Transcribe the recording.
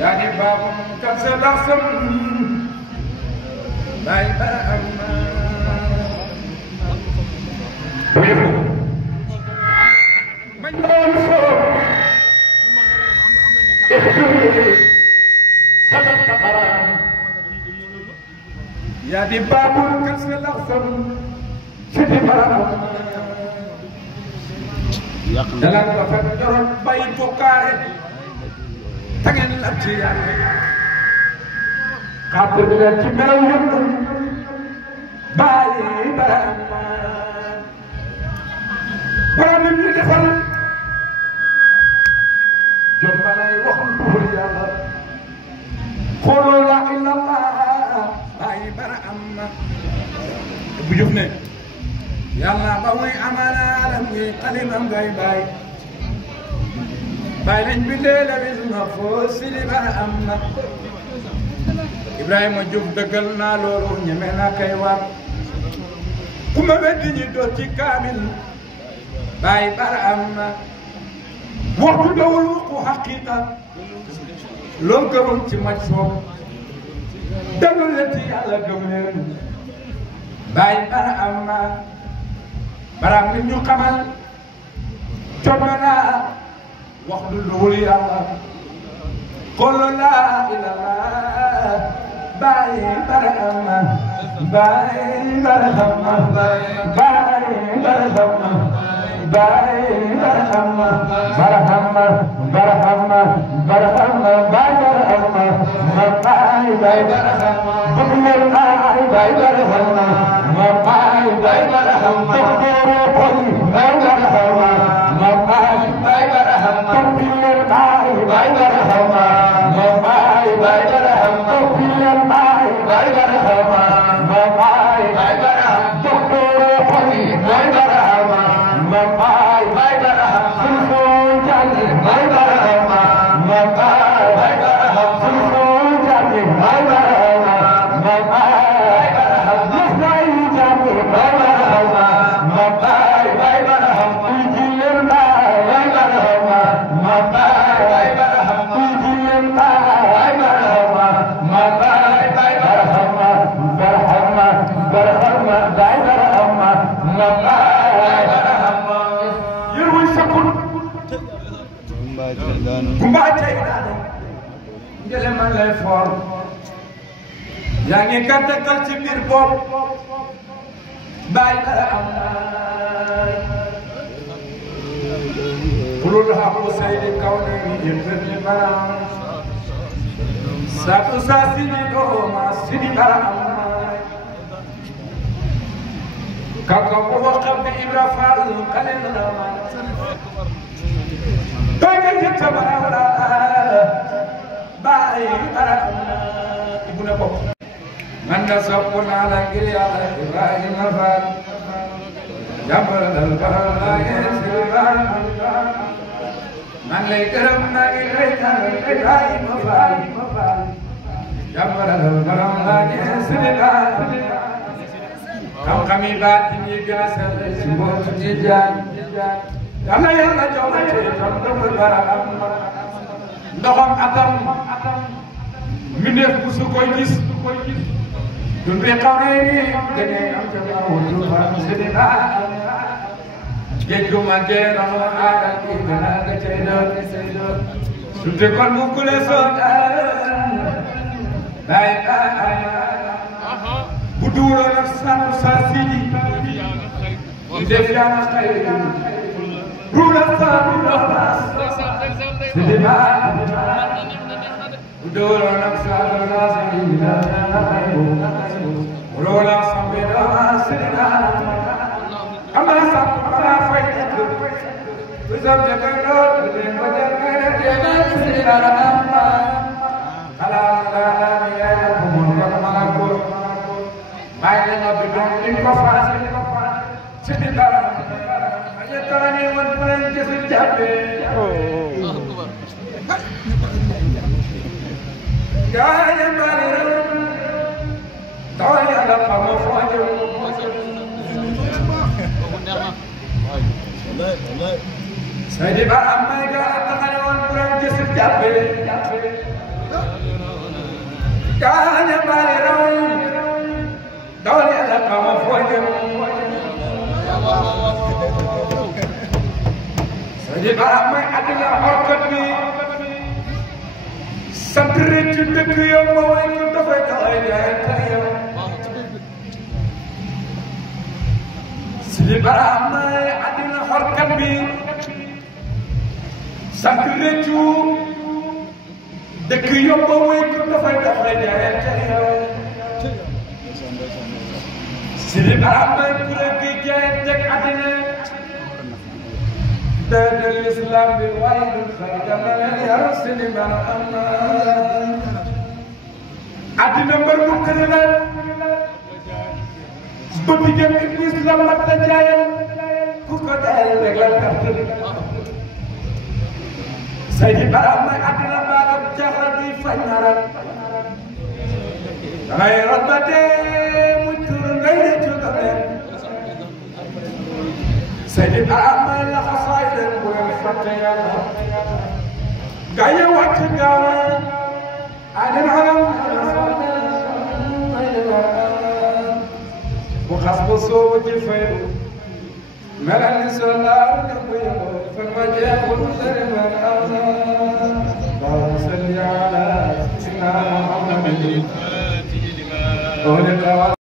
يعني باب كسر لحظم لا يبقى يا دي باب كسر لحظم سيدي باب dalam rafet jorot bay bokkaare ta ngeen la ci yàlla xaatu leen ci melaw yëpp bàyyi barama borom mi defal jom balay waxul pour yàlla xooloo la illallah bàyyi barama bu jëf ne yàlla ba muy amana alam yi xalimam ngay bàyyi bàyyi nañ bindee la bis ma foo sili ba am na Ibrahima Diouf dëggal naa loolu ñeme naa kay waat ku ma weddi ñi doot ci kaamil bàyyi bara am na waxtu dawul wuqu xaqiqa loo gëmoon ci maj soob dellu leen ci yàlla gëm leen bàyyi bara am na baram nit ñu xamal jot na wax du dul yàlla qul laa ilaaha bàyyi barahama bàyyi barahama bàyyi barahama bàyyi barahama barahama barahama barahama bàyyi barahama bàyyi barahama bàyyi barahama bàyyi barahama yaa ngi gàttal ci biir bopp bàyyi dara am bulul xaqu saydi kaw ne mi yëpp ni baram saatu saa si ni dooma si ni dara am kaka ko waxam bi Ibra Fall kale na ma bëgg jëtt bara bàyyi dara am ibu na bopp man da sopp naa la ngir yàlla Ibrahima Fall jàmbal dal baral la Ibrahima man lay gërëm maa ngi lay tànn Ibrahima Fall jàmbal dal baral la Ibrahima xam-xam yi baat yi gën a sell ci mbootu ci jaan yàlla yàlla jox la ci tam dëgg bara am ndoxam atam mbindeef bu su koy gis dun bi xawee dene am ca wutu faram sidina géej gu màggee ramu aada ki gëna nga cay doon su te kon mu kule soon day bu duuroon ak sàmm saa sidi di def yaana xay ruula saa bu doxaas sidina bu duuroon ak sàmm saa sidi rola sambe da sidina ama sa para fay bizam de ko de badal mere de sidina rahma ala ala ya kumul rahma ko bay la bi don in ko fa sidina ya tani won pen ci su jabbe gaay mari tawa ya la famo fajo Seydi Ba amay ga taxane won pour jëss jappé Bara may àddina xorkat bi sant rëcc dëkk yow ma way ko dafay dafay jaay tey yow Sidi Bara may àddina xorkat bi sant rëccu dëkk yow ma way ko dafay dafay jaay tey yow Sidi Bara may kuréel gi jaay teg àddina داد الإسلام بالوعي خرجنا يا سيدي مرحبا عدنا برمكنا بتجمع الإسلام متجاهل كوكتاي رجال كتير سيدي برام عدنا بارم جهرتي فنارا غير ربتي مجر غير جدرين سيدي برام لا خصائص والفتيا جاي وقت جاي أنا العالم وخصب صوت فيل ملأ السلام فالمجاء والسلام اللهم صل على سيدنا محمد